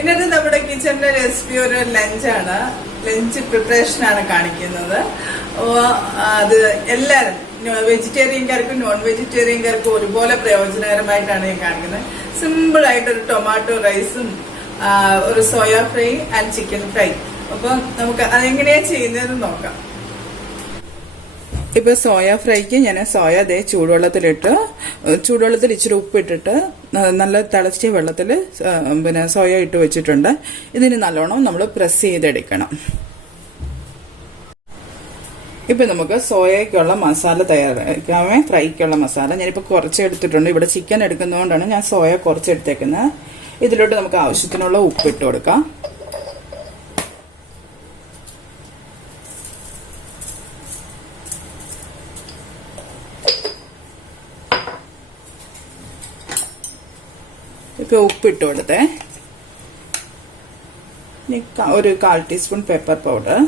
ഇന്നത്തെ നമ്മുടെ കിച്ചണിലെ റെസിപ്പി ഒരു ലഞ്ചാണ്. ലഞ്ച് പ്രിപ്പറേഷൻ ആണ് കാണിക്കുന്നത്. അത് എല്ലാവരും വെജിറ്റേറിയൻകാർക്കും നോൺ വെജിറ്റേറിയൻകാർക്കും ഒരുപോലെ പ്രയോജനകരമായിട്ടാണ് ഞാൻ കാണിക്കുന്നത്. സിമ്പിൾ ആയിട്ട് ഒരു ടൊമാറ്റോ റൈസും ഒരു soya fry and chicken fry. അപ്പൊ നമുക്ക് അതെങ്ങനെയാ ചെയ്യുന്നതെന്ന് നോക്കാം. ഇപ്പൊ സോയ ഫ്രൈക്ക് ഞാൻ സോയ ചൂടുവെള്ളത്തിൽ ഇച്ചിരി ഉപ്പിട്ടിട്ട് നല്ല തിളച്ച വെള്ളത്തിൽ പിന്നെ സോയ ഇട്ട് വെച്ചിട്ടുണ്ട്. ഇതിന് നല്ലോണം നമ്മൾ പ്രസ് ചെയ്തെടുക്കണം. ഇപ്പൊ നമുക്ക് സോയക്കുള്ള മസാല തയ്യാറാക്കാമേ. ഫ്രൈക്കുള്ള മസാല ഞാനിപ്പോ കുറച്ച് എടുത്തിട്ടുണ്ട്. ഇവിടെ ചിക്കൻ എടുക്കുന്നതുകൊണ്ടാണ് ഞാൻ സോയ കുറച്ച് എടുത്തേക്കുന്നത്. ഇതിലോട്ട് നമുക്ക് ആവശ്യത്തിനുള്ള ഉപ്പിട്ട് കൊടുക്കാം. ഇപ്പൊ ഉപ്പിട്ട് കൊടുത്തേ. ഒരു 1/4 ടീസ്പൂൺ പെപ്പർ പൗഡർ,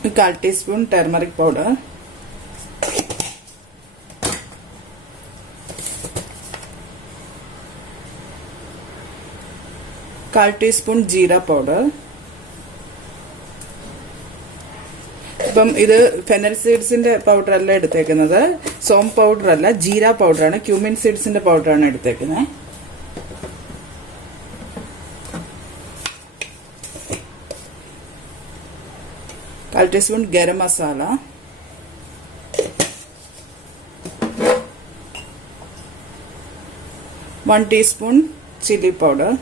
ഒരു 1/4 ടീസ്പൂൺ ടർമറിക് പൗഡർ, കാൽ ടീസ്പൂൺ ജീര പൗഡർ. ഇപ്പം ഇത് ഫെനൽ സീഡ്സിന്റെ പൗഡർ അല്ല എടുത്തേക്കുന്നത്, സോം പൗഡർ അല്ല, ജീര പൗഡറാണ്, ക്യൂമിൻ സീഡ്സിന്റെ പൗഡറാണ് എടുത്തേക്കുന്നത്. കാൽ teaspoon garam masala, one teaspoon chilli powder,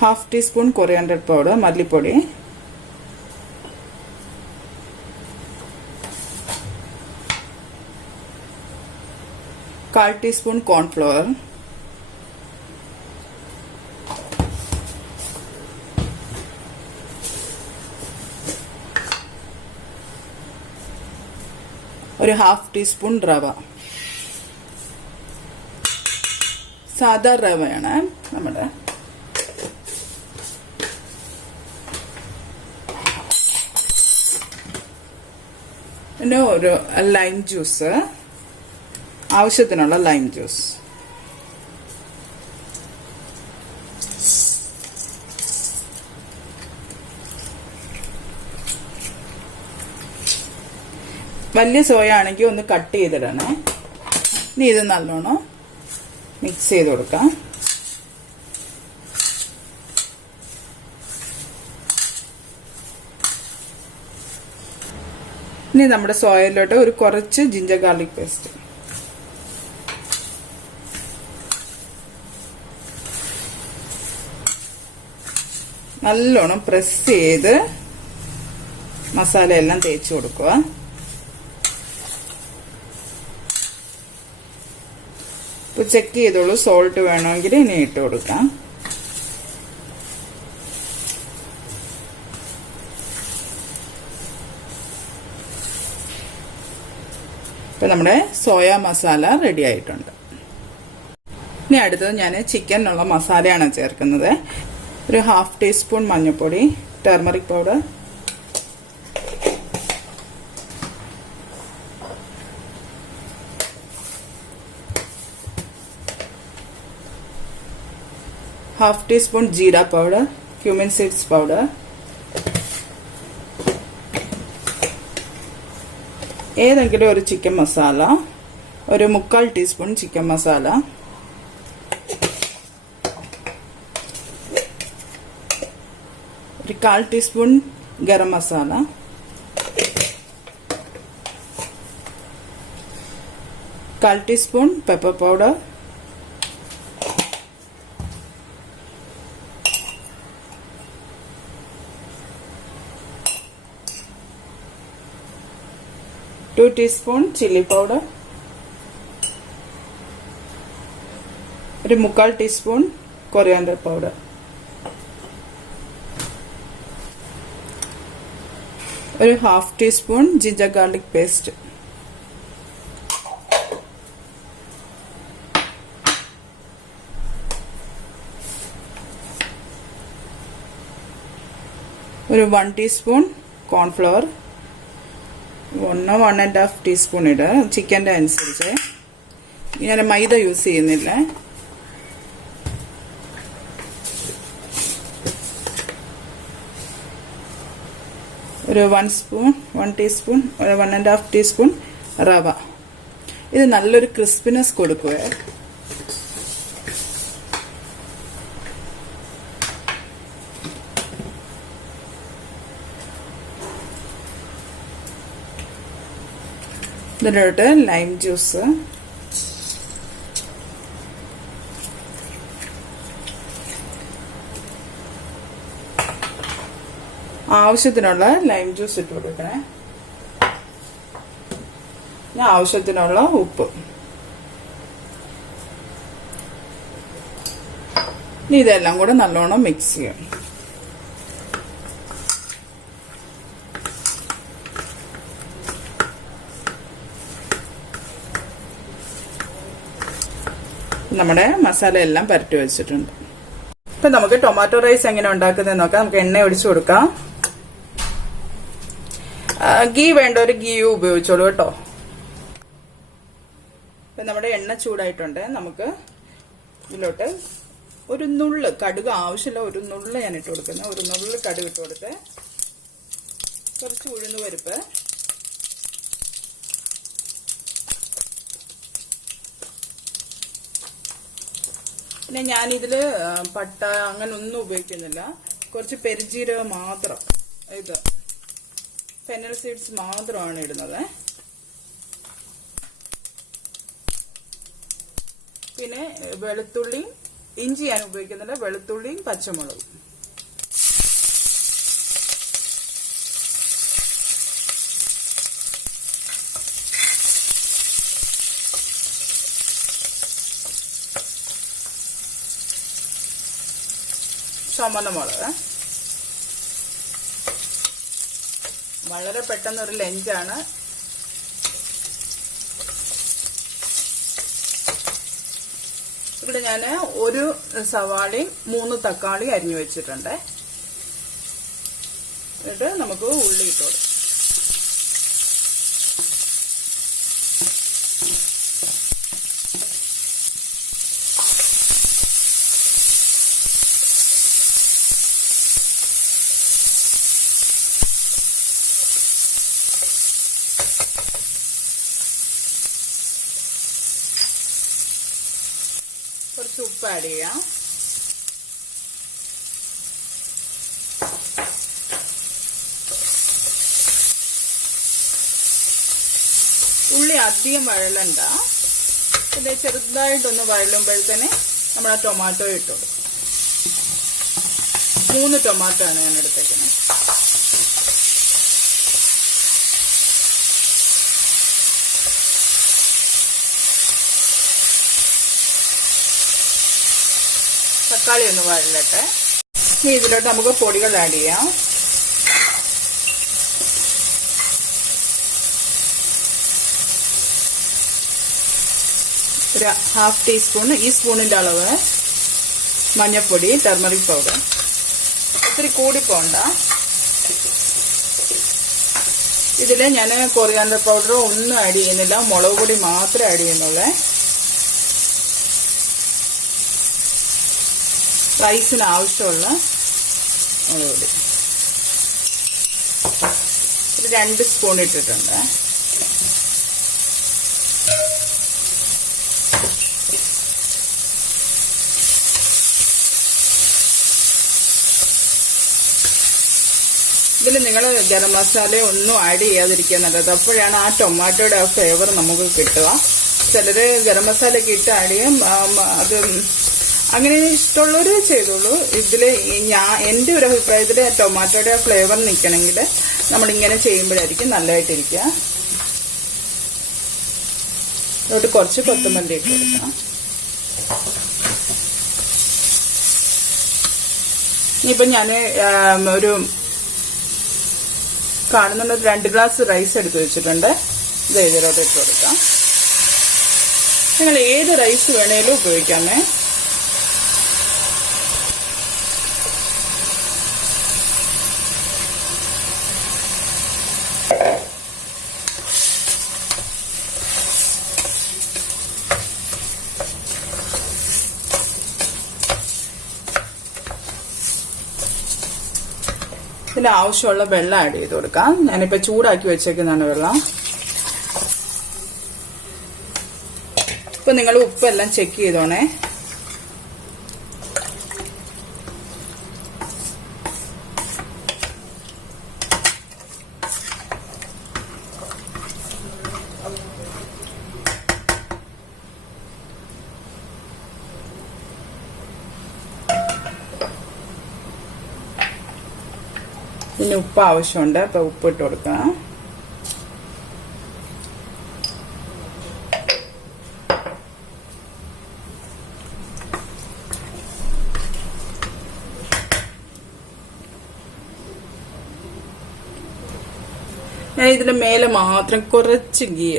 half teaspoon coriander powder മല്ലിപ്പൊടി, കാൽ ടീസ്പൂൺ കോൺഫ്ലവർ, ഒരു ഹാഫ് ടീസ്പൂൺ റവ. സാധാ റവയാണ് നമ്മുടെ. പിന്നെ ഒരു ലൈം ജ്യൂസ്, ആവശ്യത്തിനുള്ള ലൈം ജ്യൂസ്. വലിയ സോയ ആണെങ്കിൽ ഒന്ന് കട്ട് ചെയ്തിടണേ. ഇനി ഇത് നല്ലോണം മിക്സ് ചെയ്ത് കൊടുക്കാം. ഇനി നമ്മുടെ സോയയിലോട്ട് ഒരു കുറച്ച് ജിഞ്ചർ ഗാർലിക് പേസ്റ്റ്, നല്ലോണം പ്രസ് ചെയ്ത് മസാല എല്ലാം തേച്ച് കൊടുക്കുക. ഇപ്പൊ ചെക്ക് ചെയ്തോളൂ, സോൾട്ട് വേണമെങ്കിൽ ഇനി ഇട്ട് കൊടുക്കാം. ഇപ്പൊ നമ്മുടെ സോയ മസാല റെഡി ആയിട്ടുണ്ട്. ഇനി അടുത്തത് ഞാൻ ചിക്കനുള്ള മസാലയാണ് ചേർക്കുന്നത്. ഒരു ഹാഫ് ടീസ്പൂൺ മഞ്ഞൾപ്പൊടി, turmeric powder, half teaspoon jeera powder, cumin seeds powder, ഏതെങ്കിലും ഒരു ചിക്കൻ മസാല, ഒരു 3/4 ടീസ്പൂൺ ചിക്കൻ മസാല, ഒരു 1/4 ടീസ്പൂൺ ഗരം മസാല, കാൽ teaspoon pepper powder, to teaspoon chilli powder, ഒരു 3/4 ടീസ്പൂൺ കൊറിയാൻഡർ പൗഡർ, ഒരു half teaspoon ginger garlic paste, ഒരു 1 ടീസ്പൂൺ കോൺഫ്ലവർ, 1-1.5 ടീസ്പൂൺ ഇടുക, ചിക്കൻ്റെ അനുസരിച്ച്. ഞാൻ മൈദ യൂസ് ചെയ്യുന്നില്ല. ഒരു 1 ടീസ്പൂൺ, 1.5 ടീസ്പൂൺ റവ. ഇത് നല്ലൊരു ക്രിസ്പിനെസ് കൊടുക്കുക. ഇതിലോട്ട് ലൈം ജ്യൂസ്, ആവശ്യത്തിനുള്ള ലൈം ജ്യൂസ് ഇട്ട് കൊടുക്കണേ. ആവശ്യത്തിനുള്ള ഉപ്പ്. ഇനി ഇതെല്ലാം കൂടെ നല്ലോണം മിക്സ് ചെയ്യണം. നമ്മുടെ മസാല എല്ലാം പരട്ടി വെച്ചിട്ടുണ്ട്. ഇപ്പൊ നമുക്ക് ടൊമാറ്റോ റൈസ് എങ്ങനെ ഉണ്ടാക്കുന്നത് നോക്കാം. നമുക്ക് എണ്ണ ഒഴിച്ചു കൊടുക്കാം. ഗീ വേണ്ട ഒരു ഗീ ഉപയോഗിച്ചോളൂ കേട്ടോ. ഇപ്പൊ നമ്മുടെ എണ്ണ ചൂടായിട്ടുണ്ട്. നമുക്ക് ഇതിലോട്ട് ഒരു നുള്ള് കടുക്, ആവശ്യമില്ല ഒരു നുള്ള് ഞാൻ ഇട്ട് കൊടുക്കുന്നത്. ഒരു നുള്ള് കടുക് ഇട്ട് കൊടുത്ത് കുറച്ച് ഉഴുന്ന് പരിപ്പ്, പിന്നെ ഞാനിതില് പട്ട അങ്ങനെ ഒന്നും ഉപയോഗിക്കുന്നില്ല. കുറച്ച് പെരുജീരകം മാത്രം, ഇത് ഫെനൽ സീഡ്സ് മാത്രമാണ് ഇടുന്നത്. പിന്നെ വെളുത്തുള്ളിയും ഇഞ്ചി ഞാൻ ഉപയോഗിക്കുന്നില്ല, വെളുത്തുള്ളിയും പച്ചമുളകും. ചുമന്ന മുളക്. വളരെ പെട്ടെന്നൊരു ലഞ്ചാണ്. ഇവിടെ ഞാൻ ഒരു സവാളയും 3 തക്കാളി അരിഞ്ഞു വെച്ചിട്ടുണ്ട്. എന്നിട്ട് നമുക്ക് ഉള്ളി ഇട്ട് കൊടുക്കാം. കുറച്ച് ഉപ്പ് ആഡ് ചെയ്യാം. ഉള്ളി അധികം വഴലണ്ട. പിന്നെ ചെറുതായിട്ടൊന്ന് വഴലുമ്പോഴത്തേനെ നമ്മൾ ആ ടൊമാറ്റോ ഇട്ട് കൊടുക്കും. 3 ടൊമാറ്റോ ആണ് ഞാൻ എടുത്തേക്കുന്നത്. തക്കാളി ഒന്ന് വഴലട്ടെ. ഇനി ഇതിലോട്ട് നമുക്ക് പൊടികൾ ആഡ് ചെയ്യാം. ഒരു 1/2 ടീസ്പൂൺ, ഈ സ്പൂണിന്റെ അളവ് മഞ്ഞൾപ്പൊടി, ടർമറിക് പൗഡർ. ഒത്തിരി കൂടി പോണ്ട. ഇതില് ഞാൻ കൊറിയാണ്ടർ പൗഡർ ഒന്നും ആഡ് ചെയ്യുന്നില്ല, മുളക് പൊടി മാത്രമേ ആഡ് ചെയ്യുന്നുള്ളൂ. റൈസിന് ആവശ്യമുള്ള മുളക് പൊടി 2 സ്പൂൺ ഇട്ടിട്ടുണ്ട്. ഇതിൽ നിങ്ങൾ ഗരം മസാല ഒന്നും ആഡ് ചെയ്യാതിരിക്കുക നല്ലത്. അപ്പോഴാണ് ആ ടൊമാറ്റോയുടെ ആ ഫ്ലേവർ നമുക്ക് കിട്ടുക. ചിലർ ഗരം മസാല ഒക്കെ ഇട്ട് ആഡ് ചെയ്യും. അത് അങ്ങനെ ഇഷ്ടമുള്ളവർ ചെയ്തോളൂ. ഇതില് എന്റെ ഒരു അഭിപ്രായത്തില് ടൊമാറ്റോയുടെ ഫ്ലേവർ നിൽക്കണമെങ്കിൽ നമ്മളിങ്ങനെ ചെയ്യുമ്പോഴായിരിക്കും നല്ലതായിട്ടിരിക്കുക. അതോട്ട് കുറച്ച് കൊത്തമല്ലി ഇട്ട് കൊടുക്കാം. ഇനിയിപ്പം ഞാൻ ഒരു കാണുന്നുണ്ട് 2 ഗ്ലാസ് റൈസ് എടുത്ത് വെച്ചിട്ടുണ്ട്. ഇത് ഇതിലോട്ട് ഇട്ട് കൊടുക്കാം. നിങ്ങൾ ഏത് റൈസ് വേണേലും ഉപയോഗിക്കാമേ. ഇതിന് ആവശ്യമുള്ള വെള്ളം ആഡ് ചെയ്ത് കൊടുക്കാം. ഞാനിപ്പോൾ ചൂടാക്കി വെച്ചേക്കുന്നതാണ് വെള്ളം. ഇപ്പൊ നിങ്ങൾ ഉപ്പെല്ലാം ചെക്ക് ചെയ്തോണേ. ഇതിന് ഉപ്പ് ആവശ്യമുണ്ട്. അപ്പൊ ഉപ്പ് ഇട്ട് കൊടുക്കണം. ഞാൻ ഇതിന്റെ മേലെ മാത്രം കുറച്ച് ഗീ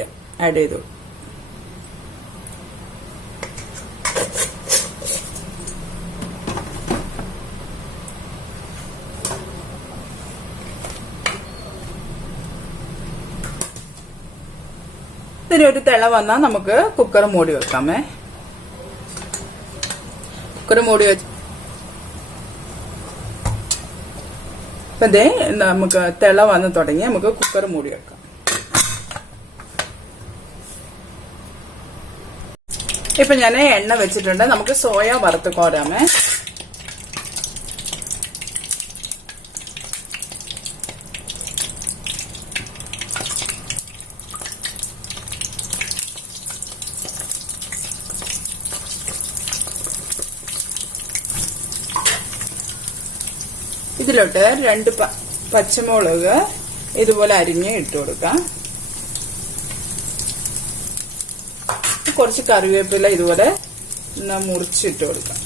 ആഡ് ചെയ്തു. ഇതിനൊരു തിള വന്നാൽ നമുക്ക് കുക്കർ മൂടി വെക്കാമേ. കുക്കർ മൂടി വെച്ച് അതെ നമുക്ക് തിള വന്ന് തുടങ്ങി. നമുക്ക് കുക്കർ മൂടി വെക്കാം. ഇപ്പൊ ഞാൻ എണ്ണ വെച്ചിട്ടുണ്ട്. നമുക്ക് സോയ വറുത്ത് കോരാമേ. ഇതിലോട്ട് 2 പച്ചമുളക് ഇതുപോലെ അരിഞ്ഞ് ഇട്ട് കൊടുക്കാം. കുറച്ച് കറിവേപ്പില ഇതുപോലെ മുറിച്ചിട്ട് കൊടുക്കാം.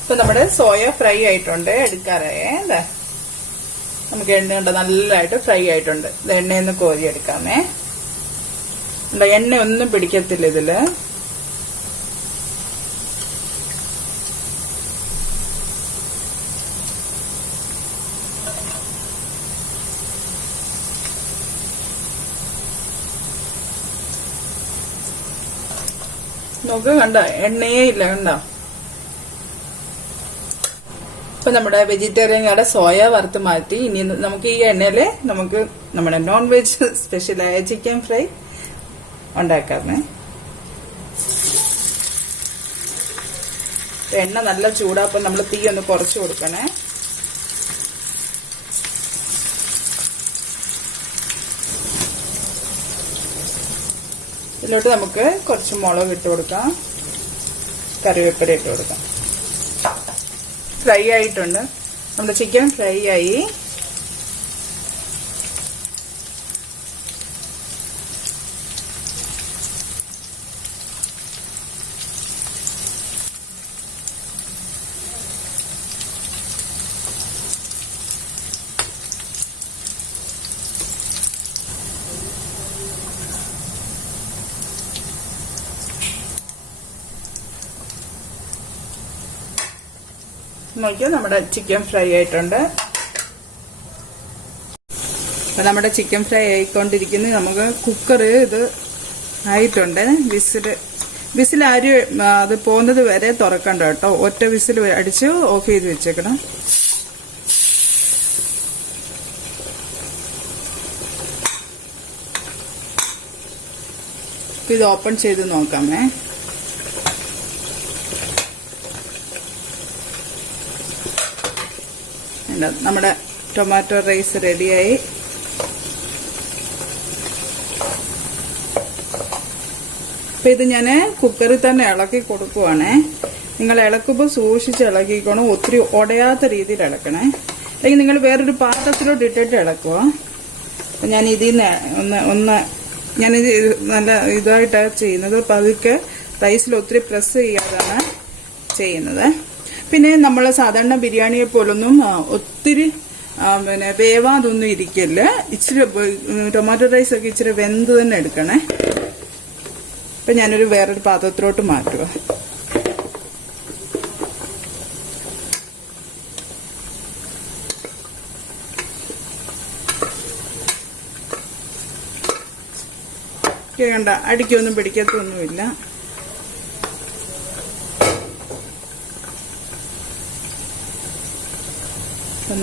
ഇപ്പൊ നമ്മുടെ സോയ ഫ്രൈ ആയിട്ടുണ്ട്. എടുക്കാറായേ. നമുക്ക് എണ്ണ ഉണ്ട്, നല്ലതായിട്ട് ഫ്രൈ ആയിട്ടുണ്ട്. ഇത് എണ്ണയൊന്ന് കോരി എടുക്കാമേ. എണ്ണ ഒന്നും പിടിക്കത്തില്ല ഇതില്. നോക്ക്, കണ്ട എണ്ണയേ ഇല്ല, കണ്ടോ. ഇപ്പൊ നമ്മുടെ വെജിറ്റേറിയൻ കട സോയ വറുത്ത് മാറ്റി. ഇനി നമുക്ക് ഈ എണ്ണയില് നമുക്ക് നമ്മുടെ നോൺ വെജ് സ്പെഷ്യലായ ചിക്കൻ ഫ്രൈ ഉണ്ടാക്കാമേ. എണ്ണ നല്ല ചൂടാപ്പം നമ്മൾ തീ ഒന്ന് കുറച്ച് കൊടുക്കണേ. ഇതിലോട്ട് നമുക്ക് കുറച്ച് മുളക് ഇട്ട് കൊടുക്കാം. കറിവേപ്പില ഇട്ട് കൊടുക്കാം. ഫ്രൈ ആയിട്ടുണ്ട്. നമ്മുടെ ചിക്കൻ ഫ്രൈ ആയി. നോക്കിയാൽ നമ്മുടെ ചിക്കൻ ഫ്രൈ ആയിട്ടുണ്ട്. അപ്പൊ നമ്മുടെ ചിക്കൻ ഫ്രൈ ആയിക്കൊണ്ടിരിക്കുന്നത്. നമുക്ക് കുക്കർ ഇത് ആയിട്ടുണ്ട്. വിസിൽ ആരും അത് പോകുന്നത് വരെ തുറക്കണ്ട കേട്ടോ. ഒറ്റ വിസിൽ അടിച്ച് ഓഫ് ചെയ്ത് വെച്ചേക്കണം. ഇത് ഓപ്പൺ ചെയ്ത് നോക്കാമേ. നമ്മുടെ ടൊമാറ്റോ റൈസ് റെഡിയായി. അപ്പൊ ഇത് ഞാൻ കുക്കറിൽ തന്നെ ഇളക്കി കൊടുക്കുവാണേ. നിങ്ങൾ ഇളക്കുമ്പോൾ സൂക്ഷിച്ച് ഇളക്കിക്കോണം. ഒത്തിരി ഉടയാത്ത രീതിയിൽ ഇളക്കണേ. അല്ലെങ്കിൽ നിങ്ങൾ വേറൊരു പാത്രത്തിലോട്ട് ഇട്ടിട്ട് ഇളക്കുക. അപ്പൊ ഞാൻ ഇതിൽ നിന്ന് ഞാനിത് നല്ല ഇതായിട്ടാണ് ചെയ്യുന്നത്. പതുക്കെ റൈസിൽ ഒത്തിരി പ്രസ് ചെയ്യാതാണ് ചെയ്യുന്നത്. പിന്നെ നമ്മൾ സാധാരണ ബിരിയാണിയെ പോലൊന്നും ഒത്തിരി പിന്നെ വേവാതൊന്നും ഇരിക്കില്ല. ഇച്ചിരി ടൊമാറ്റോ റൈസ് ഒക്കെ ഇച്ചിരി വെന്ത് തന്നെ എടുക്കണേ. ഇപ്പൊ ഞാനൊരു വേറൊരു പാത്രത്തിലോട്ട് മാറ്റുക. കണ്ട അടിക്കൊന്നും പിടിക്കത്തൊന്നുമില്ല.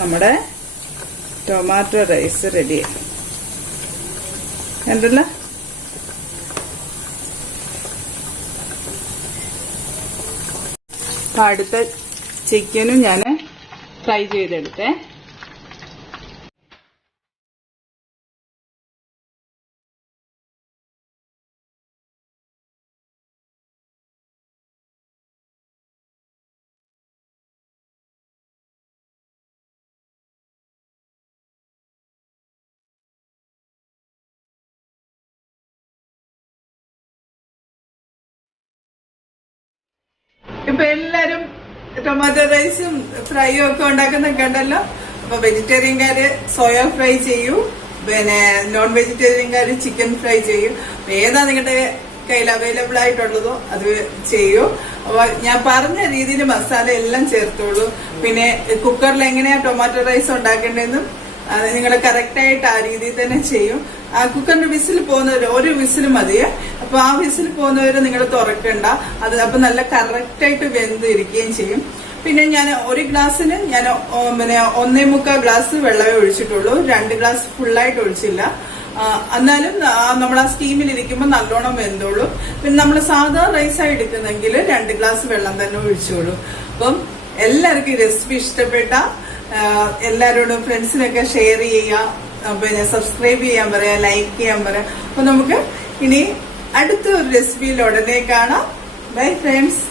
നമ്മുടെ ടൊമാറ്റോ റൈസ് റെഡി കണ്ടല്ലോ. അപ്പൊ അടുത്ത ചിക്കനും ഞാൻ ഫ്രൈ ചെയ്തെടുത്തേ. ഇപ്പൊ എല്ലാരും ടൊമാറ്റോ റൈസും ഫ്രൈയും ഒക്കെ ഉണ്ടാക്കുന്നൊക്കെ ഉണ്ടല്ലോ. അപ്പൊ വെജിറ്റേറിയൻകാര് സോയ ഫ്രൈ ചെയ്യൂ, പിന്നെ നോൺ വെജിറ്റേറിയൻകാര് ചിക്കൻ ഫ്രൈ ചെയ്യൂ. ഏതാ നിങ്ങളുടെ കയ്യിൽ അവൈലബിൾ ആയിട്ടുള്ളതോ അത് ചെയ്യൂ. അപ്പൊ ഞാൻ പറഞ്ഞ രീതിയിൽ മസാല എല്ലാം ചേർത്തോളൂ. പിന്നെ കുക്കറിൽ എങ്ങനെയാ ടൊമാറ്റോ റൈസ് ഉണ്ടാക്കേണ്ടതെന്നും നിങ്ങൾ കറക്റ്റായിട്ട് ആ രീതിയിൽ തന്നെ ചെയ്യും. ആ കുക്കറിന്റെ വിസിൽ പോകുന്നവർ ഒരു വിസിൽ മതിയെ. അപ്പൊ ആ വിസിൽ പോകുന്നവര് നിങ്ങൾ തുറക്കണ്ട. അത് അപ്പൊ നല്ല കറക്റ്റായിട്ട് വെന്തിരിക്കുകയും ചെയ്യും. പിന്നെ ഞാൻ ഒരു ഗ്ലാസ്സിന് ഞാൻ പിന്നെ 1.25 ഗ്ലാസ് വെള്ളമേ ഒഴിച്ചിട്ടുള്ളൂ. 2 ഗ്ലാസ് ഫുള്ളായിട്ട് ഒഴിച്ചില്ല. എന്നാലും നമ്മൾ ആ സ്റ്റീമിലിരിക്കുമ്പോൾ നല്ലോണം വെന്തോളൂ. പിന്നെ നമ്മൾ സാധാ റൈസായി എടുക്കുന്നെങ്കിൽ 2 ഗ്ലാസ് വെള്ളം തന്നെ ഒഴിച്ചോളൂ. അപ്പം എല്ലാവർക്കും ഈ റെസിപ്പി ഇഷ്ടപ്പെട്ട എല്ലാവരോടും ഫ്രണ്ട്സിനൊക്കെ ഷെയർ ചെയ്യുക, പിന്നെ സബ്സ്ക്രൈബ് ചെയ്യാൻ പറയാം, ലൈക്ക് ചെയ്യാൻ പറയാം. അപ്പൊ നമുക്ക് ഇനി അടുത്ത ഒരു റെസിപ്പിയിൽ ഉടനെ കാണാം. Bye friends.